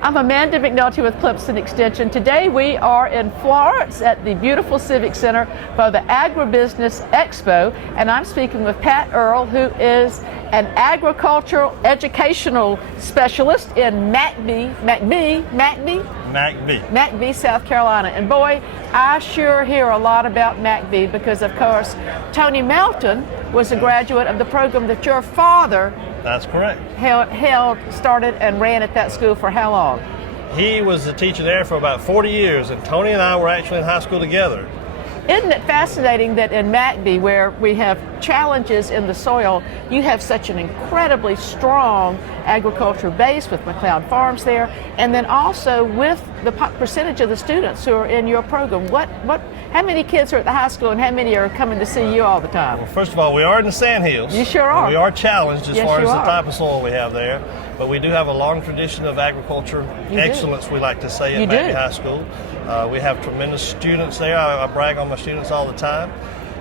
I'm Amanda McNulty with Clemson Extension. Today we are in Florence at the beautiful Civic Center for the AgriBiz Expo, and I'm speaking with Pat Earle, who is an agricultural educational specialist in McBee, South Carolina. And boy, I sure hear a lot about McBee because, of course, Tony Melton was a graduate of the program that your father That's correct. started and ran at that school for how long? He was the teacher there for about 40 years, and Tony and I were actually in high school together. Isn't it fascinating that in McBee, where we have challenges in the soil, you have such an incredibly strong agriculture base with McLeod Farms there, and then also with the percentage of the students who are in your program. How many kids are at the high school, and how many are coming to see you all the time? Well, first of all, we are in the Sandhills. You sure are. We are challenged as Yes, far as you the are. type of soil we have there, but we do have a long tradition of agriculture excellence, we like to say, at McBee High School. We have tremendous students there. I brag on my students all the time.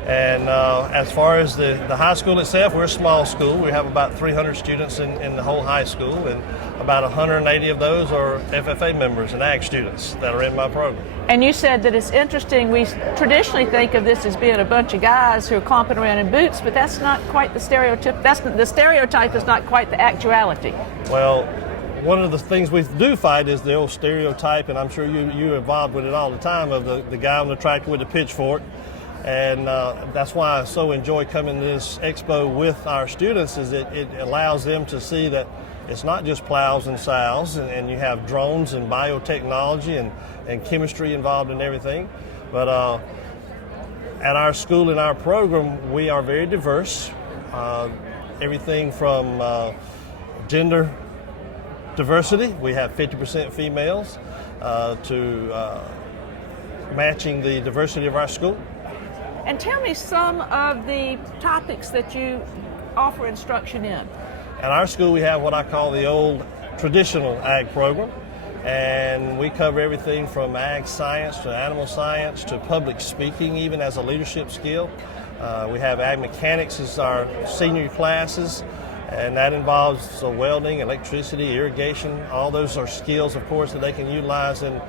And as far as the high school itself, we're a small school. We have about 300 students in the whole high school, and about 180 of those are FFA members and ag students that are in my program. And you said that it's interesting, we traditionally think of this as being a bunch of guys who are clomping around in boots, but that's not quite the stereotype. The stereotype is not quite the actuality. Well, one of the things we do fight is the old stereotype, and I'm sure you're involved with it all the time, of the guy on the tractor with the pitchfork. And that's why I so enjoy coming to this expo with our students, is it allows them to see that it's not just plows and sows, and you have drones and biotechnology and chemistry involved in everything. But at our school and our program, we are very diverse. Everything from gender diversity, we have 50% females, to matching the diversity of our school. And tell me some of the topics that you offer instruction in. At our school, we have what I call the old traditional ag program, and we cover everything from ag science to animal science to public speaking, even as a leadership skill. We have ag mechanics as our senior classes, and that involves welding, electricity, irrigation. All those are skills, of course, that they can utilize in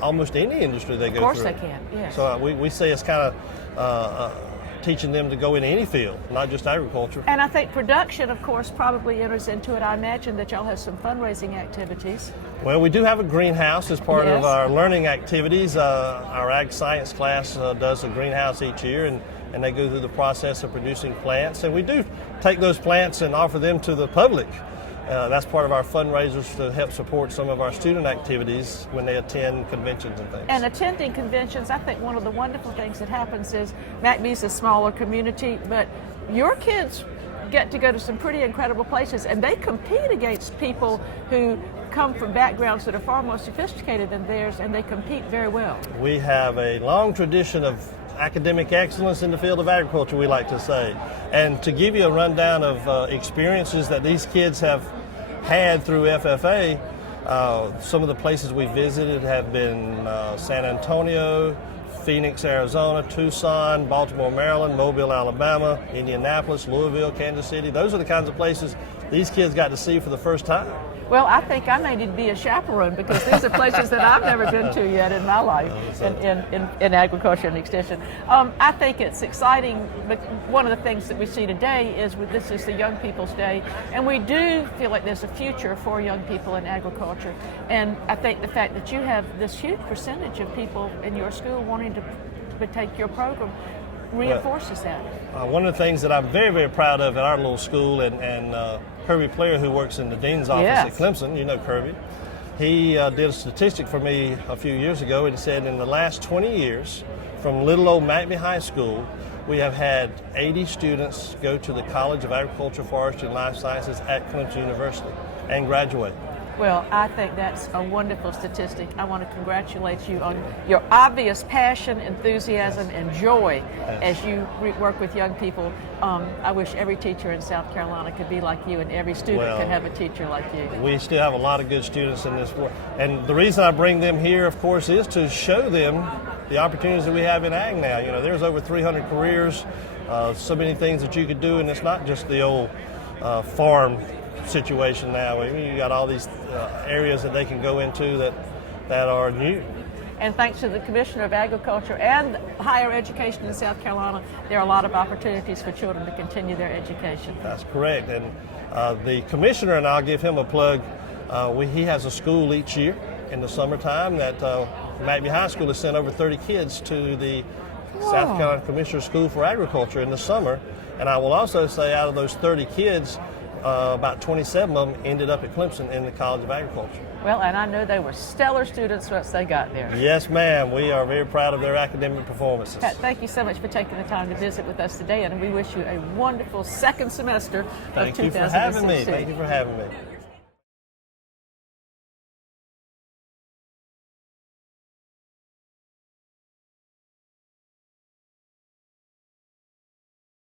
almost any industry they go through. Of course they can, yes. So we say it's kind of teaching them to go in any field, not just agriculture. And I think production, of course, probably enters into it. I imagine that y'all have some fundraising activities. Well, we do have a greenhouse as part of our learning activities. Our ag science class does a greenhouse each year, and they go through the process of producing plants. And we do take those plants and offer them to the public. That's part of our fundraisers to help support some of our student activities when they attend conventions and things. And attending conventions, I think one of the wonderful things that happens is McBee's a smaller community, but your kids get to go to some pretty incredible places, and they compete against people who come from backgrounds that are far more sophisticated than theirs, and they compete very well. We have a long tradition of academic excellence in the field of agriculture, we like to say. And to give you a rundown of experiences that these kids have had through FFA, some of the places we visited have been San Antonio, Phoenix, Arizona, Tucson, Baltimore, Maryland, Mobile, Alabama, Indianapolis, Louisville, Kansas City. Those are the kinds of places these kids got to see for the first time. Well, I think I may need to be a chaperone, because these are places that I've never been to yet in my life in agriculture and extension. I think it's exciting, but one of the things that we see today is this is the Young People's Day, and we do feel like there's a future for young people in agriculture. And I think the fact that you have this huge percentage of people in your school wanting to take your program reinforces that. One of the things that I'm very, very proud of at our little school, and Kirby Player, who works in the dean's office at Clemson, you know Kirby, he did a statistic for me a few years ago, and said in the last 20 years, from little old McBee High School, we have had 80 students go to the College of Agriculture, Forestry, and Life Sciences at Clemson University and graduate. Well, I think that's a wonderful statistic. I want to congratulate you on your obvious passion, enthusiasm, and joy as you work with young people. I wish every teacher in South Carolina could be like you, and every student could have a teacher like you. We still have a lot of good students in this world. And the reason I bring them here, of course, is to show them the opportunities that we have in ag now. You know, there's over 300 careers, so many things that you could do, and it's not just the old farm situation now. You got all these areas that they can go into that are new. And thanks to the Commissioner of Agriculture and Higher Education in South Carolina, there are a lot of opportunities for children to continue their education. That's correct. And the commissioner, and I'll give him a plug, he has a school each year in the summertime that McNulty High School has sent over 30 kids to the South Carolina Commissioner School for Agriculture in the summer. And I will also say out of those 30 kids, about 27 of them ended up at Clemson in the College of Agriculture. Well, and I know they were stellar students once they got there. Yes, ma'am. We are very proud of their academic performances. Pat, thank you so much for taking the time to visit with us today, and we wish you a wonderful second semester of 2016. Thank you for having me. Thank you for having me.